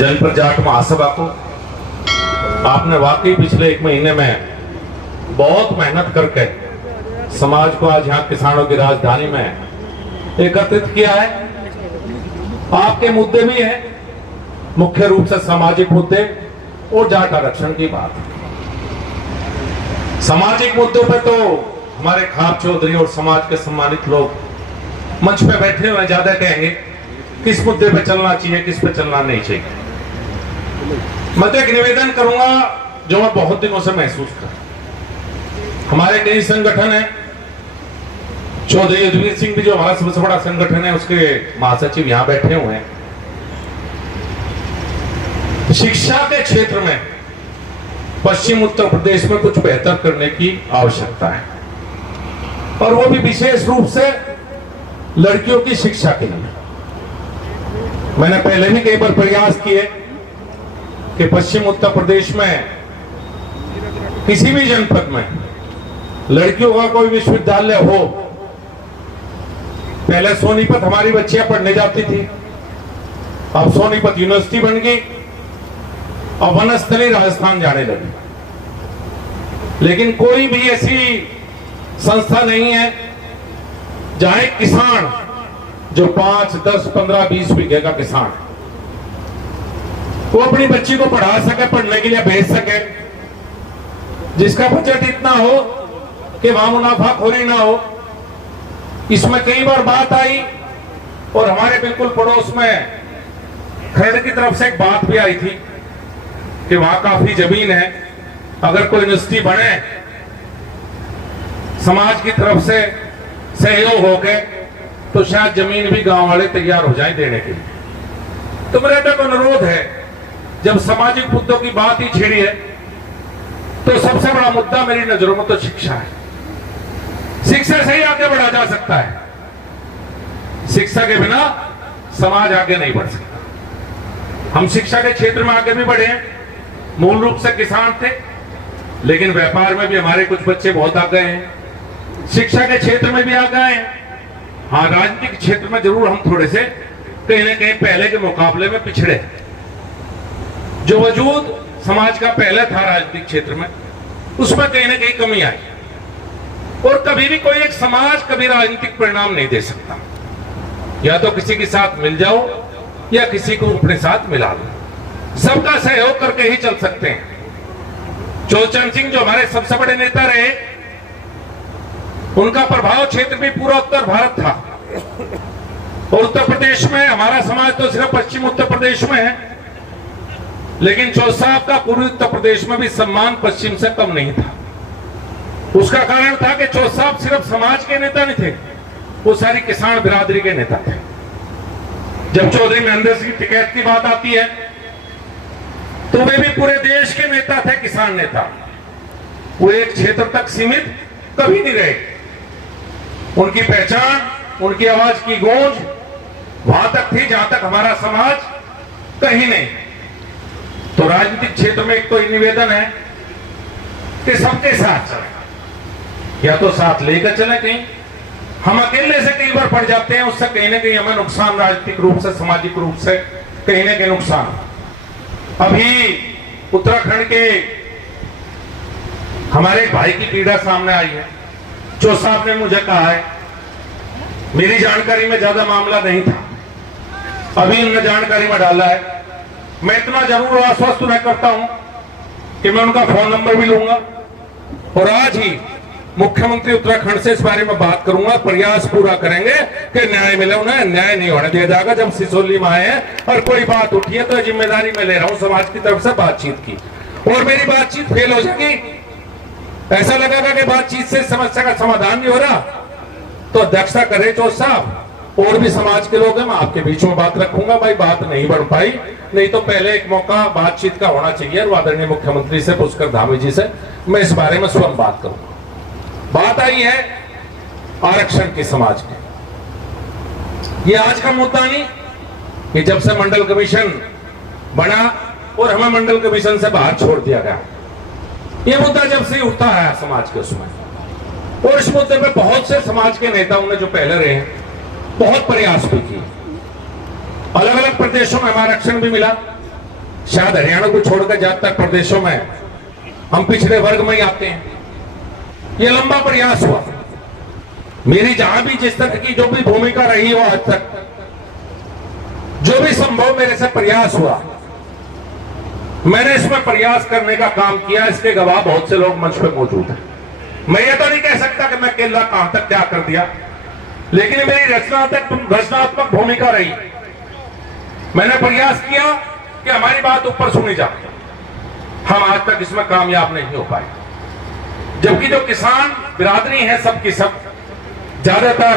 जनपद जाट महासभा को आपने वाकई पिछले 1 महीने में बहुत मेहनत करके समाज को आज यहाँ किसानों की राजधानी में एकत्रित किया है। आपके मुद्दे भी हैं, मुख्य रूप से सामाजिक मुद्दे और जाट आरक्षण की बात। सामाजिक मुद्दों पे तो हमारे खाप चौधरी और समाज के सम्मानित लोग मंच पे बैठे हुए ज्यादा कहेंगे किस मुद्दे पे चलना चाहिए, किस पे चलना नहीं चाहिए। मैं तो एक निवेदन करूंगा जो मैं बहुत दिनों से महसूस कर, हमारे कई संगठन है, चौधरी यदुवीर सिंह भी जो हमारा सबसे बड़ा संगठन है उसके महासचिव यहां बैठे हुए हैं। शिक्षा के क्षेत्र में पश्चिम उत्तर प्रदेश में कुछ बेहतर करने की आवश्यकता है, और वो भी विशेष रूप से लड़कियों की शिक्षा के लिए। मैंने पहले भी कई बार प्रयास किए कि पश्चिम उत्तर प्रदेश में किसी भी जनपद में लड़कियों का कोई विश्वविद्यालय हो। पहले सोनीपत हमारी बच्चियां पढ़ने जाती थी, अब सोनीपत यूनिवर्सिटी बन गई और वनस्थली राजस्थान जाने लगी। लेकिन कोई भी ऐसी संस्था नहीं है जहां एक किसान जो 5, 10, 15, 20 बीघे का किसान वो अपनी बच्ची को पढ़ा सके, पढ़ने के लिए भेज सके, जिसका बजट इतना हो कि वहां मुनाफाखोरी ना हो। इसमें कई बार बात आई और हमारे बिल्कुल पड़ोस में खरड़ की तरफ से एक बात भी आई थी कि वहां काफी जमीन है, अगर कोई यूनिवर्सिटी बने समाज की तरफ से सहयोग हो गए तो शायद जमीन भी गांव वाले तैयार हो जाए देने के लिए। तो मेरा तो अनुरोध है, जब सामाजिक मुद्दों की बात ही छिड़ी है तो सबसे बड़ा मुद्दा मेरी नजरों में तो शिक्षा है। शिक्षा से ही आगे बढ़ा जा सकता है, शिक्षा के बिना समाज आगे नहीं बढ़ सकता। हम शिक्षा के क्षेत्र में आगे भी बढ़े हैं, मूल रूप से किसान थे, लेकिन व्यापार में भी हमारे कुछ बच्चे बहुत आगे हैं, शिक्षा के क्षेत्र में भी आ गए हैं। हाँ, राजनीतिक क्षेत्र में जरूर हम थोड़े से कहीं ना कहीं पहले के मुकाबले में पिछड़े। जो वजूद समाज का पहले था राजनीतिक क्षेत्र में, उसमें कहीं ना कहीं कमी आई। और कभी भी कोई एक समाज कभी राजनीतिक परिणाम नहीं दे सकता, या तो किसी के साथ मिल जाओ या किसी को अपने साथ मिला लो। सबका सहयोग करके ही चल सकते हैं। चौचरण सिंह जो हमारे सबसे बड़े नेता रहे, उनका प्रभाव क्षेत्र भी पूरा उत्तर भारत था, और उत्तर प्रदेश में हमारा समाज तो सिर्फ पश्चिम उत्तर प्रदेश में है, लेकिन चौधरी साहब का पूर्वी उत्तर प्रदेश में भी सम्मान पश्चिम से कम नहीं था। उसका कारण था कि चौधरी साहब सिर्फ समाज के नेता नहीं थे, वो सारी किसान बिरादरी के नेता थे। जब चौधरी महेंद्र सिंह टिकैत की बात आती है तो वे भी पूरे देश के नेता थे, किसान नेता। वो एक क्षेत्र तक सीमित कभी नहीं रहे। उनकी पहचान, उनकी आवाज की गूंज वहां तक थी जहां तक हमारा समाज कहीं नहीं। तो राजनीतिक क्षेत्र में एक तो निवेदन है कि सबके साथ चले, या तो साथ लेकर चले। कहीं हम अकेले से कई बार पड़ जाते हैं, उससे कहीं ना कहीं हमें नुकसान, राजनीतिक रूप से, सामाजिक रूप से कहीं ना कहीं नुकसान। अभी उत्तराखंड के हमारे भाई की पीड़ा सामने आई है। चौधरी साहब ने मुझे कहा है, मेरी जानकारी में ज्यादा मामला नहीं था, अभी उन्होंने जानकारी में डाला है। मैं इतना जरूर आश्वस्त उन्हें करता हूं कि मैं उनका फोन नंबर भी लूंगा और आज ही मुख्यमंत्री उत्तराखंड से इस बारे में बात करूंगा। प्रयास पूरा करेंगे कि न्याय मिले। उन्हें न्याय नहीं होने दिया जाएगा। जब सिसोली में आए हैं और कोई बात उठी है तो जिम्मेदारी मैं ले रहा हूं समाज की तरफ से बातचीत की, और मेरी बातचीत फेल हो जाएगी, ऐसा लगेगा कि बातचीत से समस्या का समाधान नहीं हो रहा, तो अध्यक्षता करे चौधरी साहब, और भी समाज के लोग हैं, मैं आपके बीच में बात रखूंगा। भाई बात नहीं बढ़ पाई, नहीं तो पहले एक मौका बातचीत का होना चाहिए, और आदरणीय मुख्यमंत्री से, पुष्कर धामी जी से मैं इस बारे में स्वयं बात करूंगा। बात आई है आरक्षण की समाज की। ये आज का मुद्दा नहीं कि जब से मंडल कमीशन बना और हमें मंडल कमीशन से बाहर छोड़ दिया गया, ये मुद्दा जब से उठता है समाज के उसमें, और इस मुद्दे पे बहुत से समाज के नेताओं ने जो पहले रहे हैं बहुत प्रयास भी किए। अलग अलग प्रदेशों में हमें आरक्षण भी मिला, शायद हरियाणा को छोड़कर ज्यादातर प्रदेशों में हम पिछड़े वर्ग में ही आते हैं। ये लंबा प्रयास हुआ, मेरी जहां भी जिस तरह की जो भी भूमिका रही हो आज तक, जो भी संभव मेरे से प्रयास हुआ, मैंने इसमें प्रयास करने का काम किया। इसके गवाह बहुत से लोग मंच पे मौजूद हैं। मैं ये तो नहीं कह सकता कि मैं अकेला कहां तक क्या कर दिया, लेकिन मेरी रचनात्मक भूमिका रही। मैंने प्रयास किया कि हमारी बात ऊपर सुनी जाए। हम आज तक इसमें कामयाब नहीं हो पाए, जबकि जो किसान बिरादरी है सब की सब ज्यादातर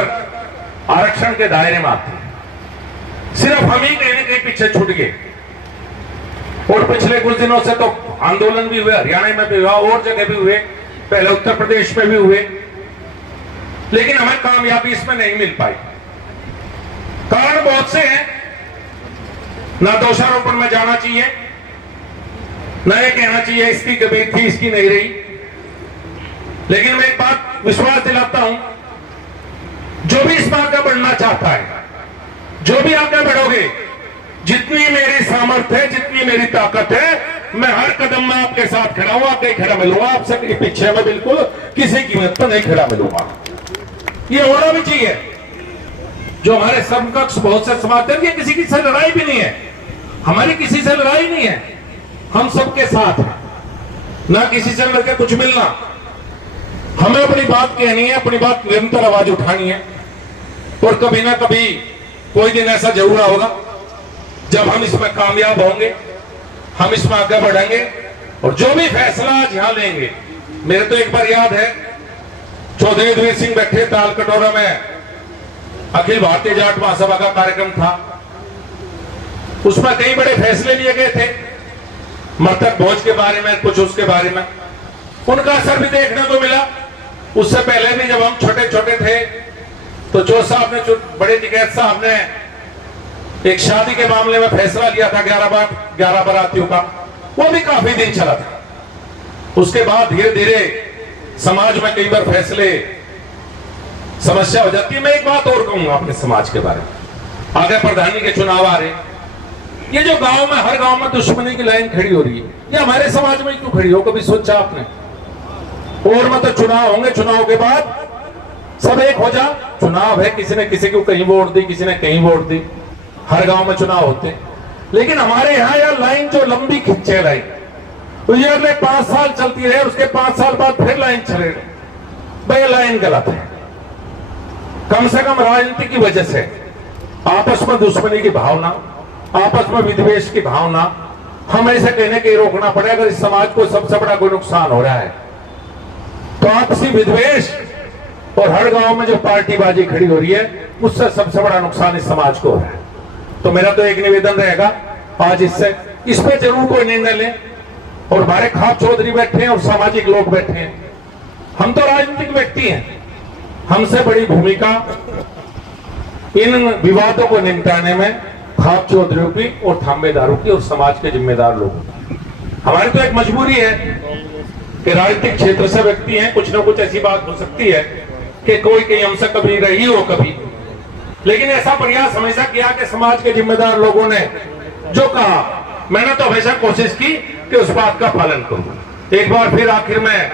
आरक्षण के दायरे में आते हैं। सिर्फ हम ही कहीं न कहीं पीछे छूट गए। और पिछले कुछ दिनों से तो आंदोलन भी हुए, हरियाणा में भी हुआ, और जगह भी हुए, पहले उत्तर प्रदेश में भी हुए, लेकिन हमें कामयाबी इसमें नहीं मिल पाई। कारण बहुत से हैं, ना दोषारोपण में जाना चाहिए, ना ये कहना चाहिए इसकी कभी थी इसकी नहीं रही, लेकिन मैं एक बात विश्वास दिलाता हूं, जो भी इस बात का बढ़ना चाहता है, जो भी आगे बढ़ोगे, जितनी मेरी सामर्थ्य है, जितनी मेरी ताकत है, मैं हर कदम में आपके साथ खड़ा हूं, आपके खड़ा मिलूंगा, आपसे पीछे में बिल्कुल किसी कीमत पर नहीं खड़ा मिलूंगा। ये होना भी चाहिए। जो हमारे समकक्ष बहुत से समाज है, किसी की से लड़ाई भी नहीं है, हमारी किसी से लड़ाई नहीं है, हम सबके साथ हैं, ना किसी से मिलकर कुछ मिलना। हमें अपनी बात कहनी है, अपनी बात निरंतर आवाज उठानी है, और कभी ना कभी कोई दिन ऐसा जरूर होगा जब हम इसमें कामयाब होंगे, हम इसमें आगे बढ़ेंगे, और जो भी फैसला आज यहां लेंगे, मेरे तो एक बार याद है, चौधरी यदुवीर सिंह बैठे ताल कटोरा में, अखिल भारतीय जाट महासभा का कार्यक्रम था, उसमें कई बड़े फैसले लिए गए थे, मृतक भोज के बारे में, कुछ उसके बारे में, उनका असर भी देखने को मिला। उससे पहले भी जब हम छोटे छोटे थे, तो चोर साहब ने, बड़े टिकैत साहब ने एक शादी के मामले में फैसला लिया था 11 बारातियों का, वो भी काफी दिन चला था। उसके बाद धीरे धीरे समाज में कई बार फैसले समस्या हो जाती है। मैं एक बात और कहूंगा अपने समाज के बारे में, आगे प्रधानी के चुनाव आ रहे, ये जो गांव में, हर गांव में दुश्मनी की लाइन खड़ी हो रही है, ये हमारे समाज में क्यों खड़ी हो, कभी सोचा आपने? और मतलब चुनाव होंगे, चुनाव के बाद सब एक हो जा, चुनाव है, किसी ने किसी को कहीं वोट दी, किसी ने कहीं वोट दी, हर गांव में चुनाव होते, लेकिन हमारे यहाँ यह लाइन जो लंबी खिंचे लाइन, तो ये अगले 5 साल चलती रहे, उसके 5 साल बाद फिर लाइन चले, भाई लाइन गलत है। कम से कम राजनीति की वजह से आपस में दुश्मनी की भावना, आपस में विद्वेष की भावना, हम ऐसे कहने के रोकना पड़े। अगर इस समाज को सबसे बड़ा कोई नुकसान हो रहा है, तो आपसी विद्वेष और हर गांव में जो पार्टीबाजी खड़ी हो रही है, उससे सबसे बड़ा नुकसान इस समाज को हो रहा है। तो मेरा तो एक निवेदन रहेगा आज इससे, इस पे जरूर कोई निर्णय लें। और हमारे खाप चौधरी बैठे हैं और सामाजिक लोग बैठे हैं, हम तो राजनीतिक व्यक्ति हैं, हमसे बड़ी भूमिका इन विवादों को निपटाने में खाप चौधरियों की और थांबेदारों की और समाज के जिम्मेदार लोगों की। हमारी तो एक मजबूरी है कि राजनीतिक क्षेत्र से व्यक्ति हैं, कुछ ना कुछ ऐसी बात हो सकती है कि कोई कहीं हमसे कभी रही हो कभी, लेकिन ऐसा प्रयास हमेशा किया कि समाज के जिम्मेदार लोगों ने जो कहा, मैंने तो हमेशा कोशिश की कि उस बात का पालन करूं। एक बार फिर आखिर में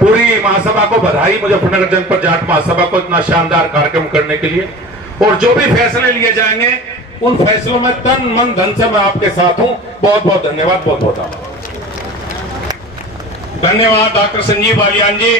पूरी महासभा को बधाई, मुजफ्फरनगर जनपद जाट महासभा को इतना शानदार कार्यक्रम करने के लिए, और जो भी फैसले लिए जाएंगे उन फैसलों में तन मन धन से मैं आपके साथ हूं। बहुत बहुत धन्यवाद, बहुत बहुत आभार। धन्यवाद डॉक्टर संजीव बालियान जी।